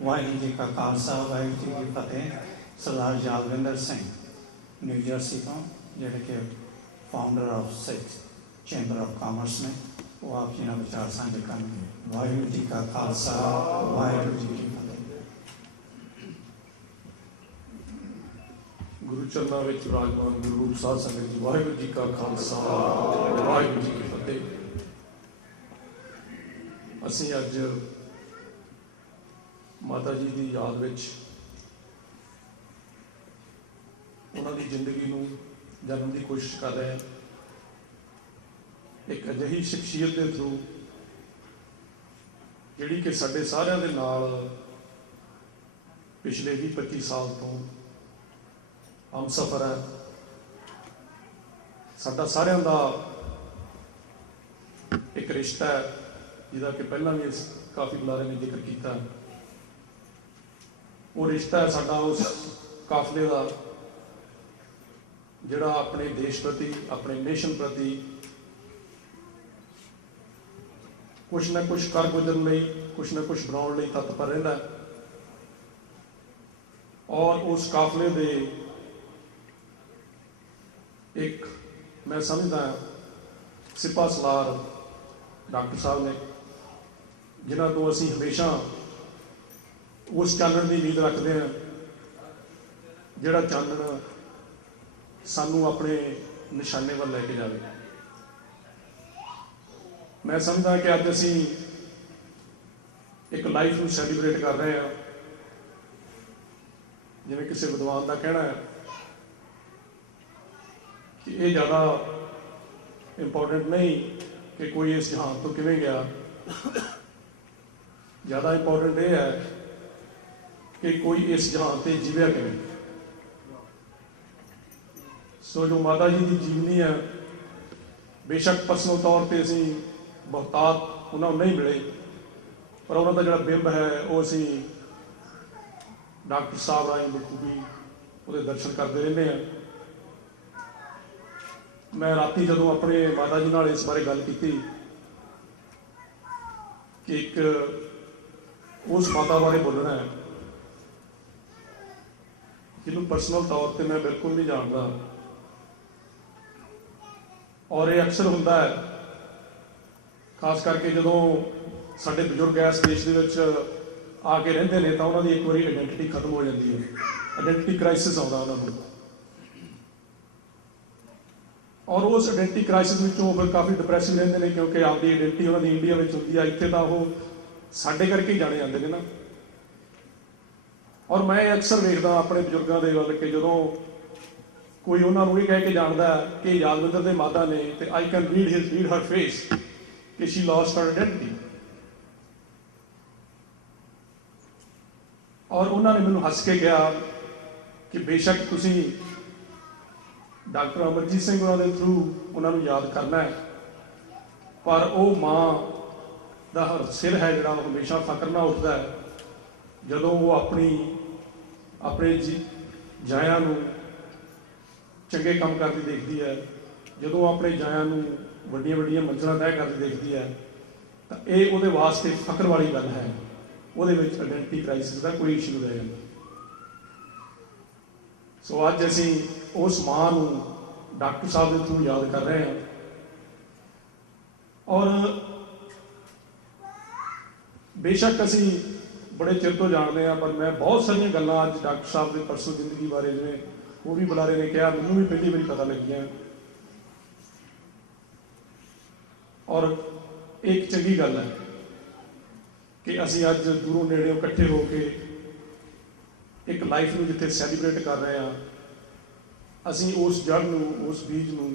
वाहिगुरू जी का खालसा वाहिगुरू जी की फतेह। सरदार Yadvinder Singh new Jersey तो जोड़े कि founder of six chamber of commerce ने वो आप जी विचार साझे करेंगे। वाहिगुरू जी का खालसा वाहिगुरू जी की फतेह। गुरु चरणों में विराजमान गुरु रूप साध संगत जी, वाहिगुरू जी का खालसा वाहिगुरू जी की फतेह। असीं अज माता जी की याद विच उन्हां दी जिंदगी नूं जानन की कोशिश कर रहे हैं। एक अजिही शख्सियत के थ्रू जिहड़ी कि साडे सारिआं दे नाल पिछले 20-25 साल तो हम सफ़र है। साडा सारिआं दा एक रिश्ता है जिहदा कि पहलां भी काफ़ी बुलारे ने जिक्र किया। वो रिश्ता है साडा उस काफले का जिहड़ा अपने देश प्रति अपने नेशन प्रति कुछ ना कुछ कर गुजरन लई कुछ ना कुछ बनाउण लई तत्पर रहिंदा है। और उस काफले दे एक मैं समझदा सिपा सलार डॉक्टर साहब ने जिन्हां तो असीं हमेशा उस चानण की उम्मीद रखते हैं जिहड़ा चानण सानू अपने निशाने वाल लैके जाए। मैं समझदा कि अज असीं एक लाइफ को सैलीब्रेट कर रहे हैं। जिवें किसी विद्वान का कहना है कि ये ज़्यादा इंपॉर्टेंट नहीं कि कोई इस जहान तो किवें गया, ज़्यादा इंपॉर्टेंट ये है कि कोई इस जहान से जीविया किवें। सो जो माता जी की जीवनी है, बेशक पर्सनल तौर पर असीं बहुतात उन्होंने नहीं मिले, पर उन्होंने जो बिंब है वो असीं डॉक्टर साहब राही बखूबी वो दर्शन करते रहते हैं। मैं राती जदों अपने माता जी नाल इस बारे गल की कि एक उस माता बारे बोलना है जिन्होंने पर्सनल तौर पर मैं बिल्कुल नहीं जानता। और ये अक्सर होंदा है खास करके जो साडे बजुर्ग इस देश के आके रहिंदे ने तो उन्होंने एक बारी आइडेंटिटी खत्म हो जाती है, आइडेंटिटी क्राइसिस आता उन्होंने। और उस आइडेंटिटी क्राइसिस में फिर काफ़ी डिप्रैसिव रहते हैं क्योंकि आपकी आइडेंटिटी उन्होंने इंडिया में होंगी है, इतने तो वो साडे करके ही जाने जाते हैं ना। और मैं अक्सर देखदा अपने बजुर्गों के वाल कि जो कोई उन्होंने ये कह के जानता है कि यादविंदर के माता ने तो I can read her face कि शी लॉस्ट हर आइडेंटिटी। और उन्होंने मैनू हस के कहा कि बेशक तुसी डॉक्टर अमरजीत सिंह उन्होंने थ्रू उन्होंने याद करना है, पर वो माँ का सिर है जोड़ा हमेशा फकर ना उठता है जदों वो अपने जाया चंगे काम करती देखती है, जो अपने जाया वड्डियां वड्डियां मंजिलां तय करती देखती है तो ये उहदे वास्ते फकर वाली गल है। वो आइडेंटिटी क्राइसिस का कोई इशू रह जाता। सो अज असीं उस मां नूं डॉक्टर साहब के थ्रू याद कर रहे हैं। और बेशक असीं बड़े चिर तो जानते हैं, पर मैं बहुत सारिया गल्लां अज डॉक्टर साहब की परसों जिंदगी बारे जिवें वो भी बुलारे ने कहा मैनूं भी पहली बारी पता लगियां। और एक चंगी गल है कि असीं अज दूरों नेड़े इकट्ठे होकर एक लाइफ में जिथे सैलीब्रेट कर रहे हैं, असीं उस जड़ नूं उस बीज नूं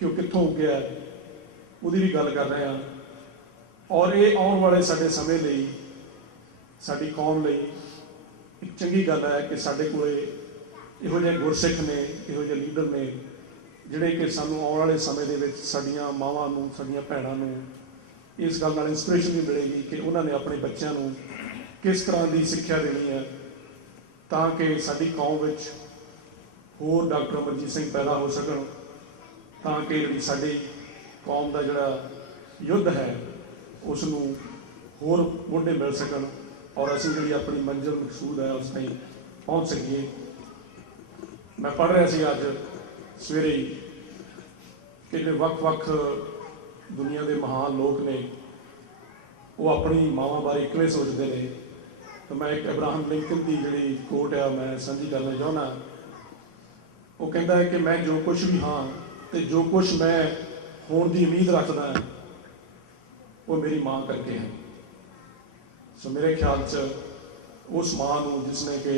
कि वह कित्थों उगया उसदी भी गल कर रहे हैं। और ये आने वाले साडे समय लई साडी कौम लई एक चंगी गल है कि साडे कोले इहो जिहे गुरसिख ने, इहो जिहे लीडर ने जिहड़े कि सानूं आने वाले समय दे विच साडीआं मावां नूं साडीआं भैणां नूं इस गल नाल इंस्पिरेशन भी मिलेगी कि उन्होंने अपने बच्चों नूं किस तरह की सिक्ख्या देनी है ताकि साडी कौम विच होर डॉक्टर अमरजीत सिंह पैदा हो सकन, ताकि जिहड़ी साडी कौम का जिहड़ा युद्ध है उसनूं होर मोढे मिल सकन और असीं जिहड़ी अपनी मंजिल मकसूद है उस ताईं पहुँच सकीए। मैं पढ़ रहा सी अज सवेरे ही कि जिहड़े वख-वख दुनिया के महान लोग ने वो अपनी मावां बारे किवें सोचते हैं। तो मैं एक अब्राहम लिंकन की जिहड़ी कोट है मैं साझी करना चाहुंदा। वो कहता है कि मैं जो कुछ भी हाँ तो जो कुछ मैं होने की उम्मीद रखदा है वो मेरी माँ करके है। सो मेरे ख्याल च उस माँ नूं जिसने कि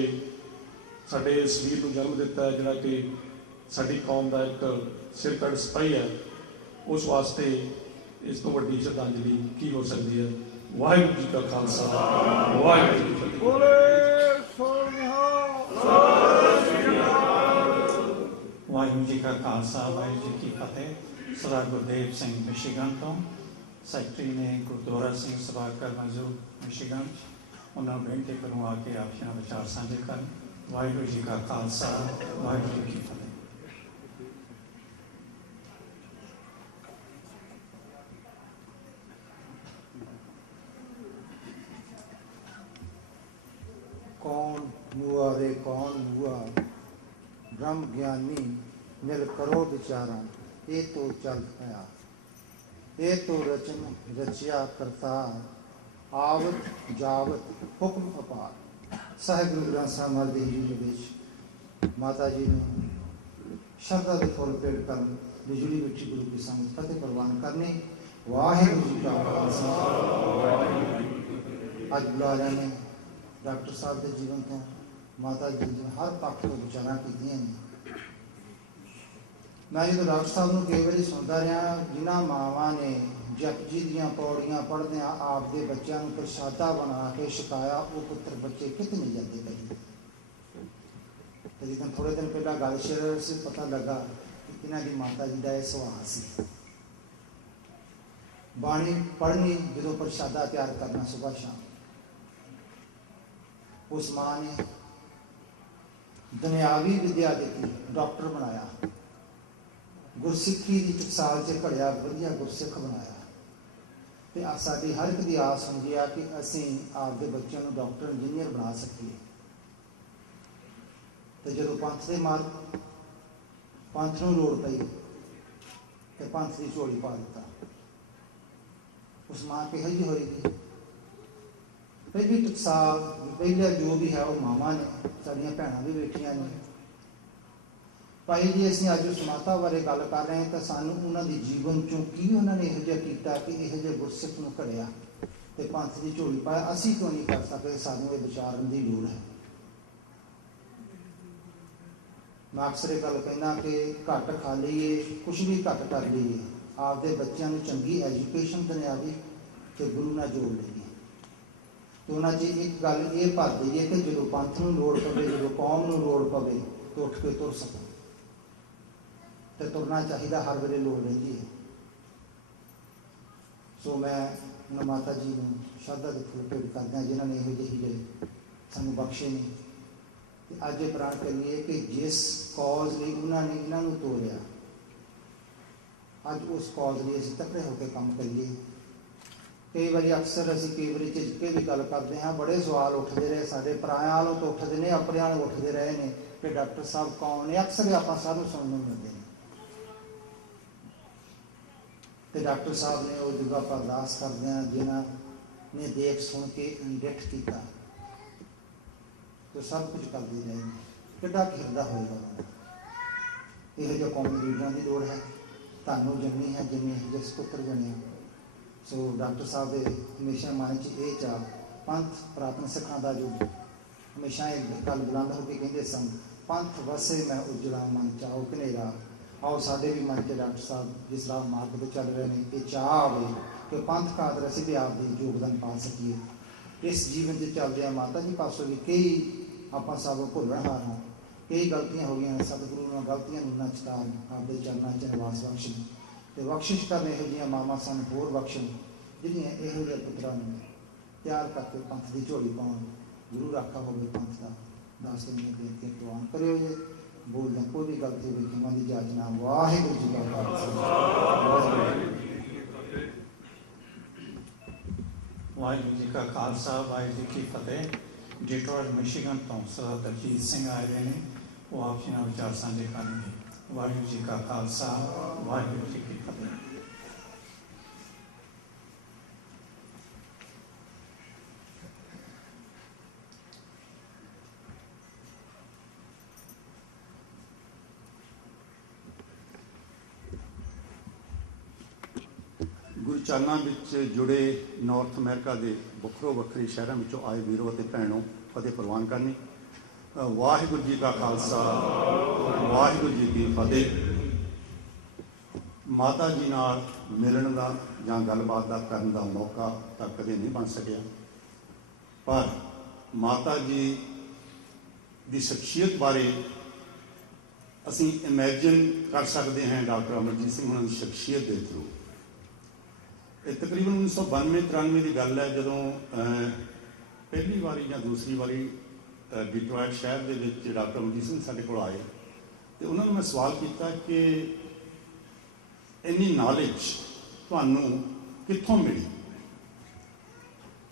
साडे इस वीर नूं जन्म दिता है, जिहड़ा कि साडी कौम का एक सिरकड़ सिपाही है, उस वास्ते इस तो वड्डी श्रद्धांजलि की हो सकती है। वाहिगुरू जी का खालसा, वाहिगुरू जी की फतेह। वाहिगुरू जी का खालसा, वाहिगुरू जी की फतेह। सरदार गुरदेव सिंह मिशिगन तो सैकटरी ने गुरद्वारा सिंह सभा कर मंजूर मिशिगन, उन्होंने बेनती करूँ आके आप यहाँ विचार साझे कर। वाहिगुरू जी का खालसा, वाहिगुरू जी की फतेह। कौन हुआ रे कौन हुआ, ब्रह्म ज्ञानी मिल करो विचारा, ये तो चल पाया, ये तो रचन रचिया करतार, आवत जावत हुक्म अपार। साहिब गुरु ग्रंथ साहिब महाराज जी ਦੇ ਵਿੱਚ ਮਾਤਾ ਜੀ ਨੂੰ ਸ਼ਰਧਾ ਦੇ ਫੁੱਲ ਭੇਟ ਕਰਨ ਬਿਜਲੀ ਮਿੱਠੀ ਗੁਰੂ ਕੀ ਸੰਗਤ ਫਤਿਹ ਪ੍ਰਵਾਨ ਕਰਨੀ। ਵਾਹਿਗੁਰੂ ਜੀ ਕਾ ਖਾਲਸਾ, ਅੱਜ ਬੁਲਾ ਰਹੇ ਨੇ डॉक्टर साहब के जीवन तो माता जी ने हर पक्ष तो विचार की। मैं जो डॉक्टर साहब को कई बार सुनता रहा, जिन्होंने मावां ने जपजी दियां पौड़ियां पढ़दे आपके बच्चों को प्रसादा बना के छकाया, वो पुत्र बच्चे कित नहीं जाते कहीं। तो जिस थोड़े दिन पहला गल शेयर से पता लगा कि इन्हों की माता जी का यह सुभाव से बाणी पढ़नी, जो प्रसादा तैयार करना सुबह शाम। उस माँ ने दुनियावी विद्या दी, डॉक्टर बनाया, गुरसिੱਖੀ की टकसाल से घड़िया वधिया गुरसिੱਖ बनाया। तो साड़ी हर एक की आस होंगी आ कि असी आपके बच्चों को डॉक्टर इंजीनियर बना सकीए। तो जो पंथ के मार्ग पंथ को लोड़ पई तो पंथ की झोली पा दिता। उस माँ किहो जी होएगी। पहली टकसाल पहले जो भी है वो मावां ने, साड़ियां भैणां भी बैठियां ने। भाई जी असीं अज उस माता बारे गल कर रहे हैं तो सानूं उन्हां दे जीवन चों की उन्होंने इहो जिहा कीता कि इहो जिहे गुरसिੱਖ नूं घड़िया ते पंथ की झोली पाया। असीं क्यों नहीं कर सकते? सानूं ये विचारन की लोड़ है। मैं अक्सर ये गल कहना कि घट खा लीए, कुछ भी घट कर लीए, आपदे बच्चों को चंगी एजुकेशन दुनियावी ते गुरु नाल जोड़ लईए। तो उन्होंने एक गल ये भर दईए कि जो पंथ को लोड़ पवे, जो कौम को लोड़ पवे तो उठ के तुर सको। तो तुरना चाहिए, हर वेले लोड़ रही है। सो मैं माता जी को श्रद्धा के फुल भेंट करदा जिन्होंने यहो ਜਿਹੇ सानू बख्शे ने। अज ये प्राण करिए कि जिस कॉज लिए उन्होंने इन्हों तोड़िया, अज उस कॉज लिए असीं तकड़े होकर काम करिए। कई बार अक्सर असीं कई बार झिझके भी गल करते हैं, बड़े सवाल उठते रहे, साढ़े पराया वालों तो उठते हैं, अपने वालों उठते रहे हैं कि डॉक्टर साहब कौन ने। अक्सर आप सानू सुनने मिलते हैं। तो डॉक्टर साहब ने वो जगह पर अरदास करते हैं जिन्होंने देख सुन के डिठ किया, तो सब कुछ करते रहे हैं। कितना खिरदा होएगा यह जो कौमी लीडर की लोड़ है। तानू जन्मी है जिन्हें जिस पुत्र जने। सो डॉक्टर साहब के हमेशा मन च ये चाह पंथ पुरातन सिखां का जो हमेशा एक गल बुलंद होकर कहते सन, पंथ वसे मैं उजला मन चाहो कनेरा। आओ साढ़े भी मन च डॉक्टर साहब जिस राह मार्ग पर चल रहे हैं ये चाह आवे कि पंथ खातर असीं भी आपकी योगदान पा सकीए। इस जीवन से चल रहा माता जी पासों भी कई आप सब भुलण हार हाँ, कई गलतियां हो गई। सतगुरु ने गलतियां ना चकार आपके चरणों च निवास बख्शन तो बख्शिश करने यहो जिहियां मावां सन होर बख्शन जिहड़ियां इहो जिहे पुत्रां नूं तैयार करके पंथ की झोली पाउण। गुरु राखा होवे पंथ का दास ने बेनती प्रवान करियो जे। बोलदे कोई भी गलती होवे खिमा दी जाचना। वाहिगुरू जी का खालसा, ਵਾਹਿਗੁਰੂ ਜੀ ਕਾ ਖਾਲਸਾ ਵਾਹਿਗੁਰੂ ਜੀ ਕੀ ਫਤਿਹ। ਡਿਟਰੋਇਟ ਮਿਸ਼ੀਗਨ ਤੋਂ ਸਰਦਾਰ ਦਲਜੀਤ ਸਿੰਘ ਆਏ ਹੋਏ ਨੇ, ਉਹ ਆਪ ਜੀ ਨਾਲ ਵਿਚਾਰ ਸਾਂਝੇ ਕਰਨਗੇ। ਵਾਹਿਗੁਰੂ ਜੀ ਕਾ ਖਾਲਸਾ ਵਾਹਿਗੁਰੂ ਜੀ ਕੀ ਫਤਿਹ। ਗੁਰੂ ਚਰਨਾਂ ਵਿੱਚ ਜੁੜੇ ਨਾਰਥ ਅਮਰੀਕਾ ਦੇ ਵੱਖਰੋ ਵੱਖਰੇ ਸ਼ਹਿਰਾਂ ਵਿੱਚੋਂ ਆਏ ਵੀਰੋ ਅਤੇ ਭੈਣੋ, ਫਤਿਹ ਪ੍ਰਵਾਨ ਕਰਨੀ। ਵਾਹਿਗੁਰੂ ਜੀ ਕਾ ਖਾਲਸਾ ਵਾਹਿਗੁਰੂ ਜੀ ਕੀ ਫਤਿਹ। ਮਾਤਾ ਜੀ ਨਾਲ ਮਿਲਣ ਦਾ ਜਾਂ ਗੱਲਬਾਤ ਦਾ ਕਰਨ ਦਾ ਮੌਕਾ ਤਾਂ ਕਦੇ ਨਹੀਂ ਬਣ ਸਕਿਆ, ਪਰ ਮਾਤਾ ਜੀ ਦੀ ਸ਼ਖਸੀਅਤ ਬਾਰੇ ਅਸੀਂ ਇਮੈਜਿਨ ਕਰ ਸਕਦੇ ਹਾਂ ਡਾਕਟਰ ਅਮਰਜੀਤ ਸਿੰਘ ਉਹਨਾਂ ਦੀ ਸ਼ਖਸੀਅਤ ਦੇ ਥਰੂ। ਇਹ ਤਕਰੀਬਨ 1992-93 ਦੀ ਗੱਲ ਹੈ, ਜਦੋਂ ਪਹਿਲੀ ਵਾਰੀ ਜਾਂ ਦੂਸਰੀ ਵਾਰੀ ਡਿਟਰੋਇਟ ਸ਼ਹਿਰ ਦੇ ਵਿੱਚ ਡਾਕਟਰ ਅਮਰਜੀਤ ਸਿੰਘ ਸਾਡੇ ਕੋਲ ਆਏ ਅਤੇ ਉਹਨਾਂ ਨੂੰ ਮੈਂ ਸਵਾਲ ਕੀਤਾ ਕਿ ਇੰਨੀ ਨੌਲੇਜ ਤੁਹਾਨੂੰ ਕਿੱਥੋਂ ਮਿਲੀ।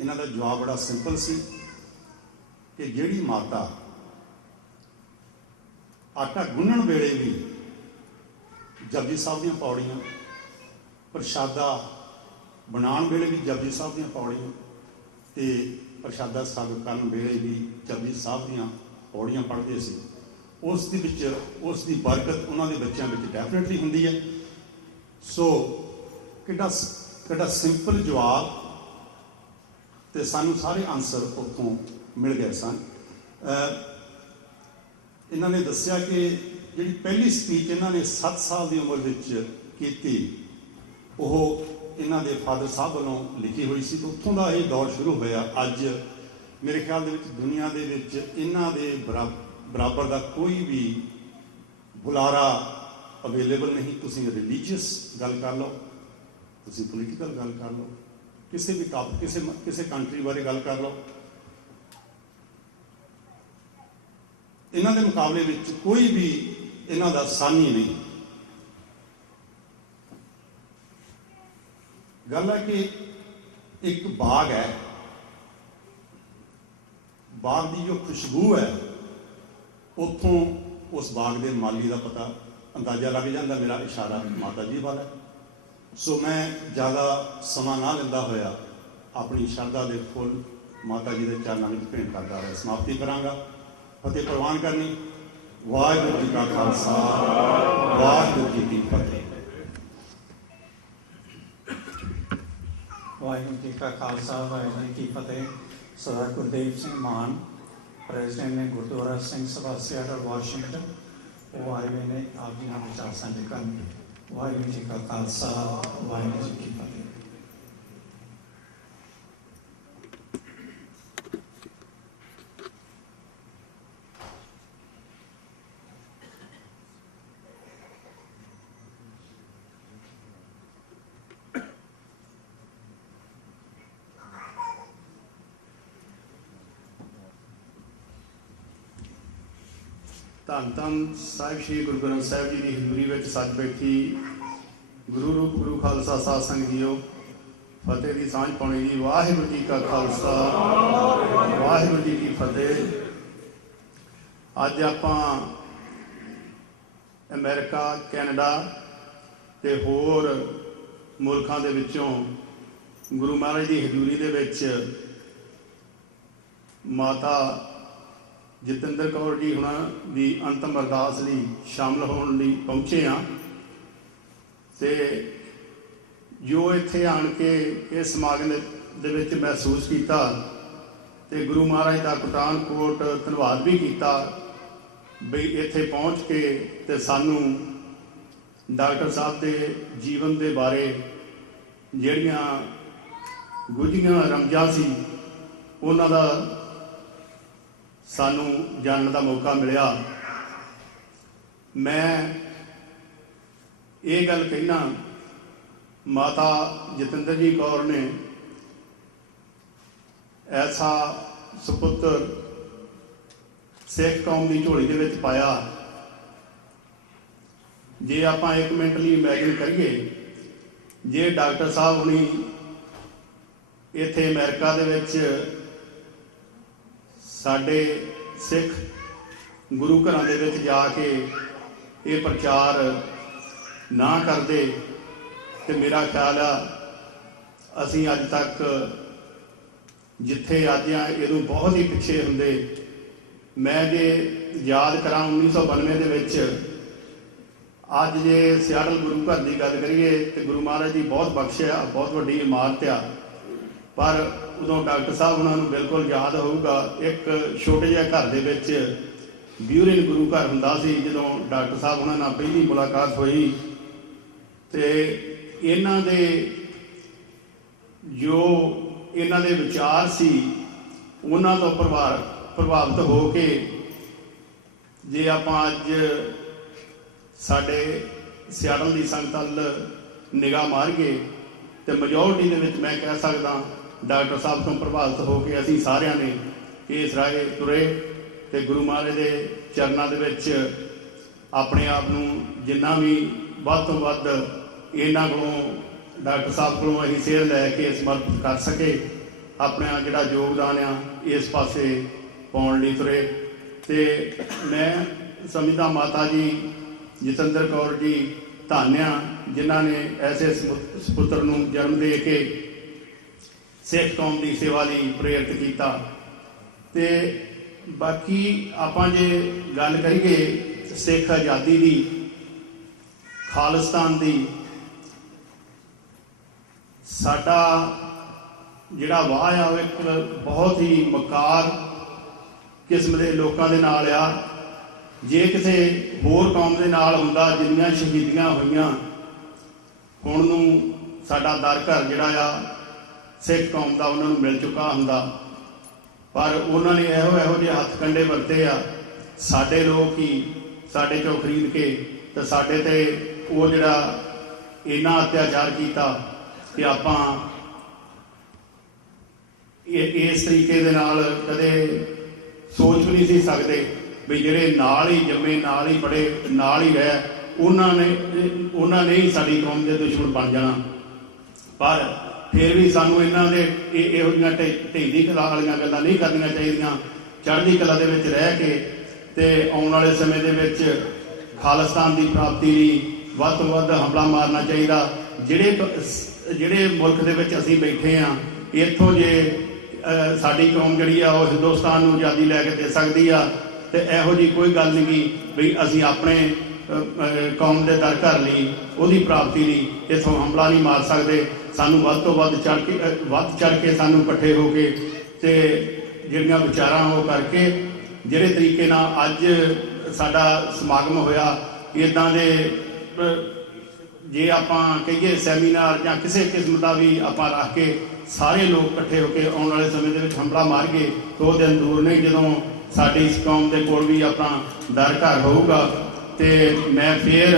ਇਹਨਾਂ ਦਾ ਜਵਾਬ ਬੜਾ ਸਿੰਪਲ ਸੀ ਕਿ ਜਿਹੜੀ ਮਾਤਾ ਆਟਾ ਗੁੰਨਣ ਵੇਲੇ ਵੀ ਜਪਜੀ ਸਾਹਿਬ ਦੀਆਂ ਪੌੜੀਆਂ, ਪ੍ਰਸ਼ਾਦਾ ਬਣਾਉਣ ਵੇਲੇ ਵੀ ਜਪਜੀ ਸਾਹਿਬ ਦੀਆਂ ਪੌੜੀਆਂ ਅਤੇ ਪ੍ਰਸ਼ਾਦਾ ਸਰਵ ਕਰਨ ਵੇਲੇ ਵੀ ਜਪਜੀ ਸਾਹਿਬ ਦੀਆਂ ਪੌੜੀਆਂ ਪੜ੍ਹਦੇ ਸੀ, ਉਸ ਦੀ ਬਰਕਤ ਉਹਨਾਂ ਦੇ ਬੱਚਿਆਂ ਵਿੱਚ ਡੈਫੀਨੇਟਲੀ ਹੁੰਦੀ ਹੈ। ਸੋ ਕਿੱਡਾ ਸਿੰਪਲ ਜਵਾਬ, ਅਤੇ ਸਾਨੂੰ ਸਾਰੇ ਆਨਸਰ ਉੱਥੋਂ ਮਿਲ ਗਏ ਸਨ। ਇਹਨਾਂ ਨੇ ਦੱਸਿਆ ਕਿ ਜਿਹੜੀ ਪਹਿਲੀ ਸਪੀਚ ਇਹਨਾਂ ਨੇ 7 ਸਾਲ ਦੀ ਉਮਰ ਵਿੱਚ ਕੀਤੀ, ਉਹ ਇਹਨਾਂ ਦੇ ਫਾਦਰ ਸਾਹਿਬ ਵੱਲੋਂ ਲਿਖੀ ਹੋਈ ਸੀ, ਤਾਂ ਉੱਥੋਂ ਦਾ ਇਹ ਦੌਰ ਸ਼ੁਰੂ ਹੋਇਆ। ਅੱਜ ਮੇਰੇ ਖਿਆਲ ਦੇ ਵਿੱਚ ਦੁਨੀਆ ਦੇ ਵਿੱਚ ਇਹਨਾਂ ਦੇ ਬਰਾਬਰ ਦਾ ਕੋਈ ਵੀ ਬੁਲਾਰਾ ਅਵੇਲੇਬਲ ਨਹੀਂ। ਤੁਸੀਂ ਰਿਲੀਜੀਅਸ ਗੱਲ ਕਰ ਲਓ, ਤੁਸੀਂ ਪੋਲੀਟੀਕਲ ਗੱਲ ਕਰ ਲਓ, ਕਿਸੇ ਵੀ ਟਾਪਿਕ, ਕਿਸੇ ਕੰਟਰੀ ਬਾਰੇ ਗੱਲ ਕਰ ਲਓ, ਇਹਨਾਂ ਦੇ ਮੁਕਾਬਲੇ ਵਿੱਚ ਕੋਈ ਵੀ ਇਹਨਾਂ ਦਾ ਸਾਨੀ ਨਹੀਂ। ਗੱਲ ਹੈ ਕਿ ਇੱਕ ਬਾਗ ਹੈ, ਬਾਗ ਦੀ ਜੋ ਖੁਸ਼ਬੂ ਹੈ, ਉੱਥੋਂ ਉਸ ਬਾਗ ਦੇ ਮਾਲੀ ਦਾ ਪਤਾ ਅੰਦਾਜ਼ਾ ਲੱਗ ਜਾਂਦਾ। ਮੇਰਾ ਇਸ਼ਾਰਾ ਮਾਤਾ ਜੀ ਵੱਲ ਹੈ। ਸੋ ਮੈਂ ਜ਼ਿਆਦਾ ਸਮਾਂ ਨਾ ਲੈਂਦਾ ਹੋਇਆ ਆਪਣੀ ਸ਼ਰਧਾ ਦੇ ਫੁੱਲ ਮਾਤਾ ਜੀ ਦੇ ਚਰਨਾਂ ਵਿੱਚ ਭੇਂਟ ਕਰਦਾ ਹੋਇਆ ਸਮਾਪਤੀ ਕਰਾਂਗਾ। ਫਤਿਹ ਪ੍ਰਵਾਨ ਕਰਨੀ। ਵਾਹਿਗੁਰੂ ਜੀ ਕਾ ਖਾਲਸਾ ਵਾਹਿਗੁਰੂ ਜੀ ਕੀ ਫਤਿਹ। ਵਾਹਿਗੁਰੂ ਜੀ ਕਾ ਖਾਲਸਾ ਵਾਹਿਗੁਰੂ ਜੀ ਕੀ ਫਤਿਹ। ਸਰਦਾਰ ਗੁਰਦੇਵ ਸਿੰਘ ਮਾਨ, ਪ੍ਰੈਜ਼ੀਡੈਂਟ ਨੇ ਗੁਰਦੁਆਰਾ ਸਿੰਘ ਸਭਾ ਸਿਆਟਲ ਵਾਸ਼ਿੰਗਟਨ, ਉਹ ਆਏ ਹੋਏ ਨੇ, ਆਪ ਜੀ ਨਾਲ ਵਿਚਾਰ ਸਾਂਝੇ ਕਰਨਗੇ। ਵਾਹਿਗੁਰੂ ਜੀ ਕਾ ਖਾਲਸਾ ਵਾਹਿਗੁਰੂ ਜੀ ਕੀ ਫਤਿਹ। ਧੰਨ ਧੰਨ ਸਾਹਿਬ ਸ਼੍ਰੀ ਗੁਰੂ ਗ੍ਰੰਥ ਸਾਹਿਬ ਜੀ ਦੀ ਹਜ਼ੂਰੀ ਵਿੱਚ ਸੱਜ ਬੈਠੀ ਗੁਰੂ ਰੂਪ ਗੁਰੂ ਖਾਲਸਾ ਸਾਧ ਸੰਗਤ ਜੀਓ, ਫਤਿਹ ਦੀ ਸਾਂਝ ਪਾਉਣੀ ਜੀ। ਵਾਹਿਗੁਰੂ ਜੀ ਕਾ ਖਾਲਸਾ ਵਾਹਿਗੁਰੂ ਜੀ ਕੀ ਫਤਿਹ। ਅੱਜ ਆਪਾਂ ਅਮਰੀਕਾ, ਕੈਨੇਡਾ ਅਤੇ ਹੋਰ ਮੁਲਕਾਂ ਦੇ ਵਿੱਚੋਂ ਗੁਰੂ ਮਹਾਰਾਜ ਦੀ ਹਜ਼ੂਰੀ ਦੇ ਵਿੱਚ ਮਾਤਾ ਜਤਿੰਦਰ ਕੌਰ ਜੀ ਹੁਣਾਂ ਦੀ ਅੰਤਮ ਅਰਦਾਸ ਲਈ ਸ਼ਾਮਲ ਹੋਣ ਲਈ ਪਹੁੰਚੇ ਹਾਂ। ਅਤੇ ਜੋ ਇੱਥੇ ਆਣ ਕੇ ਇਸ ਸਮਾਗਮ ਦੇ ਵਿੱਚ ਮਹਿਸੂਸ ਕੀਤਾ ਅਤੇ ਗੁਰੂ ਮਹਾਰਾਜ ਦਾ ਪਠਾਨਕੋਟ ਧੰਨਵਾਦ ਵੀ ਕੀਤਾ ਵੀ ਇੱਥੇ ਪਹੁੰਚ ਕੇ ਅਤੇ ਸਾਨੂੰ ਡਾਕਟਰ ਸਾਹਿਬ ਦੇ ਜੀਵਨ ਦੇ ਬਾਰੇ ਜਿਹੜੀਆਂ ਗੁੱਝੀਆਂ ਰਮਜ਼ਾਂ ਸੀ ਉਹਨਾਂ ਦਾ ਸਾਨੂੰ ਜਾਣਨ ਦਾ ਮੌਕਾ ਮਿਲਿਆ। ਮੈਂ ਇਹ ਗੱਲ ਕਹਿਣਾ, ਮਾਤਾ ਜਤਿੰਦਰ ਜੀ ਕੌਰ ਨੇ ਐਸਾ ਸੁਪੁੱਤਰ ਸਿੱਖ ਕੌਮ ਦੀ ਝੋਲੀ ਦੇ ਵਿੱਚ ਪਾਇਆ। ਜੇ ਆਪਾਂ 1 ਮਿੰਟ ਲਈ ਇਮੈਜਿਨ ਕਰੀਏ, ਜੇ ਡਾਕਟਰ ਸਾਹਿਬ ਹੁਣੀ ਇੱਥੇ ਅਮਰੀਕਾ ਦੇ ਵਿੱਚ ਸਾਡੇ ਸਿੱਖ ਗੁਰੂ ਘਰਾਂ ਦੇ ਵਿੱਚ ਜਾ ਕੇ ਇਹ ਪ੍ਰਚਾਰ ਨਾ ਕਰਦੇ ਤੇ ਮੇਰਾ ਖਿਆਲ ਆ ਅਸੀਂ ਅੱਜ ਤੱਕ ਜਿੱਥੇ ਅੱਜ ਆ ਇਹਨੂੰ ਬਹੁਤ ਹੀ ਪਿੱਛੇ ਹੁੰਦੇ। ਮੈਂ ਜੇ ਯਾਦ ਕਰਾਂ 1992 ਦੇ ਵਿੱਚ ਅੱਜ ਜੇ ਸਿਆਟਲ ਗੁਰੂ ਘਰ ਦੀ ਗੱਲ ਕਰੀਏ ਤੇ ਗੁਰੂ ਮਹਾਰਾਜ ਦੀ ਬਹੁਤ ਬਖਸ਼ ਆ, ਬਹੁਤ ਵੱਡੀ ਇਮਾਰਤ ਆ, ਪਰ ਉਦੋਂ ਡਾਕਟਰ ਸਾਹਿਬ ਉਹਨਾਂ ਨੂੰ ਬਿਲਕੁਲ ਯਾਦ ਹੋਊਗਾ ਇੱਕ ਛੋਟੇ ਜਿਹੇ ਘਰ ਦੇ ਵਿੱਚ ਬਿਊਰਿਨ ਗੁਰੂ ਘਰ ਹੁੰਦਾ ਸੀ। ਜਦੋਂ ਡਾਕਟਰ ਸਾਹਿਬ ਉਹਨਾਂ ਨਾਲ ਪਹਿਲੀ ਮੁਲਾਕਾਤ ਹੋਈ ਤੇ ਇਹਨਾਂ ਦੇ ਜੋ ਇਹਨਾਂ ਦੇ ਵਿਚਾਰ ਸੀ ਉਹਨਾਂ ਤੋਂ ਪ੍ਰਭਾਵਿਤ ਹੋ ਕੇ ਜੇ ਆਪਾਂ ਅੱਜ ਸਾਡੇ ਸਿਆਟਲ ਦੀ ਸੰਗਤ ਵੱਲ ਨਿਗਾਹ ਮਾਰੀਏ ਤੇ ਮੈਜੋਰਟੀ ਦੇ ਵਿੱਚ ਮੈਂ ਕਹਿ ਸਕਦਾ ਡਾਕਟਰ ਸਾਹਿਬ ਤੋਂ ਪ੍ਰਭਾਵਿਤ ਹੋ ਕੇ ਅਸੀਂ ਸਾਰਿਆਂ ਨੇ ਇਸ ਰਾਹੇ ਤੁਰੇ ਤੇ ਗੁਰੂ ਮਹਾਰਾਜ ਦੇ ਚਰਨਾਂ ਦੇ ਵਿੱਚ ਆਪਣੇ ਆਪ ਨੂੰ ਜਿੰਨਾ ਵੀ ਵੱਧ ਤੋਂ ਵੱਧ ਇਹਨਾਂ ਕੋਲੋਂ ਡਾਕਟਰ ਸਾਹਿਬ ਕੋਲੋਂ ਅਸੀਂ ਸੇਧ ਲੈ ਕੇ ਸਮਰਪਿਤ ਕਰ ਸਕੇ, ਆਪਣਾ ਜਿਹੜਾ ਯੋਗਦਾਨ ਆ ਇਸ ਪਾਸੇ ਪਾਉਣ ਲਈ ਤੁਰੇ। ਤੇ ਮੈਂ ਸਮਝਦਾ ਮਾਤਾ ਜੀ ਜਤਿੰਦਰ ਕੌਰ ਜੀ ਧੰਨ ਆ ਜਿਨ੍ਹਾਂ ਨੇ ਐਸੇ ਸਪੁੱਤਰ ਨੂੰ ਜਨਮ ਦੇ ਕੇ ਸਿੱਖ ਕੌਮ ਦੀ ਸੇਵਾ ਲਈ ਪ੍ਰੇਰਿਤ ਕੀਤਾ। ਤੇ ਬਾਕੀ ਆਪਾਂ ਜੇ ਗੱਲ ਕਰੀਏ ਸਿੱਖ ਆਜ਼ਾਦੀ ਦੀ, ਖਾਲਿਸਤਾਨ ਦੀ, ਸਾਡਾ ਜਿਹੜਾ ਵਾਹ ਆ ਉਹ ਇੱਕ ਬਹੁਤ ਹੀ ਮਕਾਰ ਕਿਸਮ ਦੇ ਲੋਕਾਂ ਦੇ ਨਾਲ ਆ। ਜੇ ਕਿਸੇ ਹੋਰ ਕੌਮ ਦੇ ਨਾਲ ਹੁੰਦਾ ਜਿੰਨੀਆਂ ਸ਼ਹੀਦੀਆਂ ਹੋਈਆਂ ਹੁਣ ਨੂੰ ਸਾਡਾ ਦਰ ਘਰ ਜਿਹੜਾ ਆ ਸਿੱਖ ਕੌਮ ਦਾ ਉਹਨਾਂ ਨੂੰ ਮਿਲ ਚੁੱਕਾ ਹੁੰਦਾ, ਪਰ ਉਹਨਾਂ ਨੇ ਇਹੋ ਜਿਹੇ ਹੱਥ ਕੰਡੇ ਵਰਤੇ ਆ ਸਾਡੇ ਲੋਕ ਹੀ ਸਾਡੇ ਚੋਂ ਖਰੀਦ ਕੇ ਤੇ ਸਾਡੇ ਤੇ ਉਹ ਜਿਹੜਾ ਇੰਨਾ ਅਤਿਆਚਾਰ ਕੀਤਾ ਕਿ ਆਪਾਂ ਇਸ ਤਰੀਕੇ ਦੇ ਨਾਲ ਕਦੇ ਸੋਚ ਵੀ ਨਹੀਂ ਸੀ ਸਕਦੇ ਵੀ ਜਿਹੜੇ ਨਾਲ ਹੀ ਜੰਮੇ, ਨਾਲ ਹੀ ਪੜ੍ਹੇ, ਨਾਲ ਹੀ ਰਹੇ, ਉਹਨਾਂ ਨੇ ਹੀ ਸਾਡੀ ਕੌਮ ਦੇ ਦੁਸ਼ਮਣ ਬਣ ਜਾਣਾ। ਪਰ ਫਿਰ ਵੀ ਸਾਨੂੰ ਇਹਨਾਂ ਦੇ ਇਹੋ ਜਿਹੀਆਂ ਢਹਿੰਦੀ ਕਲਾ ਵਾਲੀਆਂ ਗੱਲਾਂ ਨਹੀਂ ਕਰਨੀਆਂ ਚਾਹੀਦੀਆਂ। ਚੜ੍ਹਦੀ ਕਲਾ ਦੇ ਵਿੱਚ ਰਹਿ ਕੇ ਤੇ ਆਉਣ ਵਾਲੇ ਸਮੇਂ ਦੇ ਵਿੱਚ ਖਾਲਿਸਤਾਨ ਦੀ ਪ੍ਰਾਪਤੀ ਲਈ ਵੱਧ ਤੋਂ ਵੱਧ ਹਮਲਾ ਮਾਰਨਾ ਚਾਹੀਦਾ। ਜਿਹੜੇ ਮੁਲਕ ਦੇ ਵਿੱਚ ਅਸੀਂ ਬੈਠੇ ਹਾਂ ਇੱਥੋਂ ਜੇ ਸਾਡੀ ਕੌਮ ਜਿਹੜੀ ਆ ਉਹ ਹਿੰਦੁਸਤਾਨ ਨੂੰ ਆਜ਼ਾਦੀ ਲੈ ਕੇ ਦੇ ਸਕਦੀ ਆ ਤੇ ਇਹੋ ਜਿਹੀ ਕੋਈ ਗੱਲ ਨਹੀਂ ਗੀ ਵੀ ਅਸੀਂ ਆਪਣੇ ਕੌਮ ਦੇ ਦਰ ਘਰ ਲਈ ਉਹਦੀ ਪ੍ਰਾਪਤੀ ਲਈ ਇੱਥੋਂ ਹਮਲਾ ਨਹੀਂ ਮਾਰ ਸਕਦੇ। ਸਾਨੂੰ ਵੱਧ ਤੋਂ ਵੱਧ ਚੜ੍ਹ ਕੇ ਸਾਨੂੰ ਇਕੱਠੇ ਹੋ ਕੇ ਤੇ ਜਿਹੜੀਆਂ ਵਿਚਾਰਾਂ ਉਹ ਕਰਕੇ ਜਿਹੜੇ ਤਰੀਕੇ ਨਾਲ ਅੱਜ ਸਾਡਾ ਸਮਾਗਮ ਹੋਇਆ ਇੱਦਾਂ ਦੇ ਜੇ ਆਪਾਂ ਕਹੀਏ ਸੈਮੀਨਾਰ ਜਾਂ ਕਿਸੇ ਕਿਸਮ ਦਾ ਵੀ ਆਪਾਂ ਰੱਖ ਕੇ ਸਾਰੇ ਲੋਕ ਇਕੱਠੇ ਹੋ ਕੇ ਆਉਣ ਵਾਲੇ ਸਮੇਂ ਦੇ ਵਿੱਚ ਹਮਲਾ ਮਾਰ ਗਏ ਤਾਂ ਉਹ ਦਿਨ ਦੂਰ ਨਹੀਂ ਜਦੋਂ ਸਾਡੀ ਇਸ ਕੌਮ ਦੇ ਕੋਲ ਵੀ ਆਪਣਾ ਦਰ ਘਰ ਹੋਊਗਾ। ਤੇ ਮੈਂ ਫਿਰ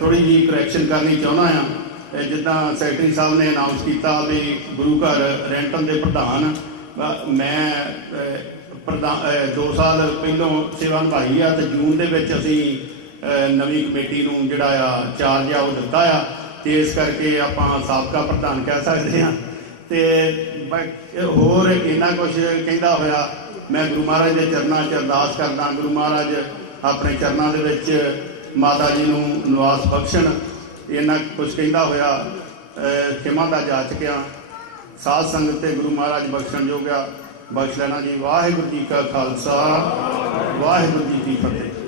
ਥੋੜ੍ਹੀ ਜਿਹੀ ਕਰੈਕਸ਼ਨ ਕਰਨੀ ਚਾਹੁੰਦਾ ਹਾਂ। ਜਿੱਦਾਂ ਸੈਕਟਰੀ ਸਾਹਿਬ ਨੇ ਅਨਾਊਂਸ ਕੀਤਾ ਵੀ ਗੁਰੂ ਘਰ ਰੈਂਟਨ ਦੇ ਪ੍ਰਧਾਨ ਮੈਂ 2 ਸਾਲ ਪਹਿਲੋਂ ਸੇਵਾ ਨਿਭਾਈ ਆ ਤੇ ਜੂਨ ਦੇ ਵਿੱਚ ਅਸੀਂ ਨਵੀਂ ਕਮੇਟੀ ਨੂੰ ਜਿਹੜਾ ਆ ਚਾਰਜ ਆ ਉਹ ਦਿੱਤਾ ਆ ਤੇ ਇਸ ਕਰਕੇ ਆਪਾਂ ਸਾਬਕਾ ਪ੍ਰਧਾਨ ਕਹਿ ਸਕਦੇ ਹਾਂ। ਤੇ ਹੋਰ ਇੰਨਾ ਕੁਝ ਕਹਿੰਦਾ ਹੋਇਆ ਮੈਂ ਗੁਰੂ ਮਹਾਰਾਜ ਦੇ ਚਰਨਾਂ 'ਚ ਅਰਦਾਸ ਕਰਦਾ, ਗੁਰੂ ਮਹਾਰਾਜ ਆਪਣੇ ਚਰਨਾਂ ਦੇ ਵਿੱਚ ਮਾਤਾ ਜੀ ਨੂੰ ਨਿਵਾਸ ਬਖਸ਼ਣ। ਇੰਨਾ ਕੁਝ ਕਹਿੰਦਾ ਹੋਇਆ ਖਿਮਾ ਦਾ ਜਾਚਕਿਆ ਸਾਧ ਸੰਗਤ ਤੇ ਗੁਰੂ ਮਹਾਰਾਜ ਬਖਸ਼ਣ ਜੋਗਾ ਬਖਸ਼ ਲੈਣਾ ਜੀ। ਵਾਹਿਗੁਰੂ ਜੀ ਕਾ ਖਾਲਸਾ, ਵਾਹਿਗੁਰੂ ਜੀ ਕੀ ਫਤਿਹ।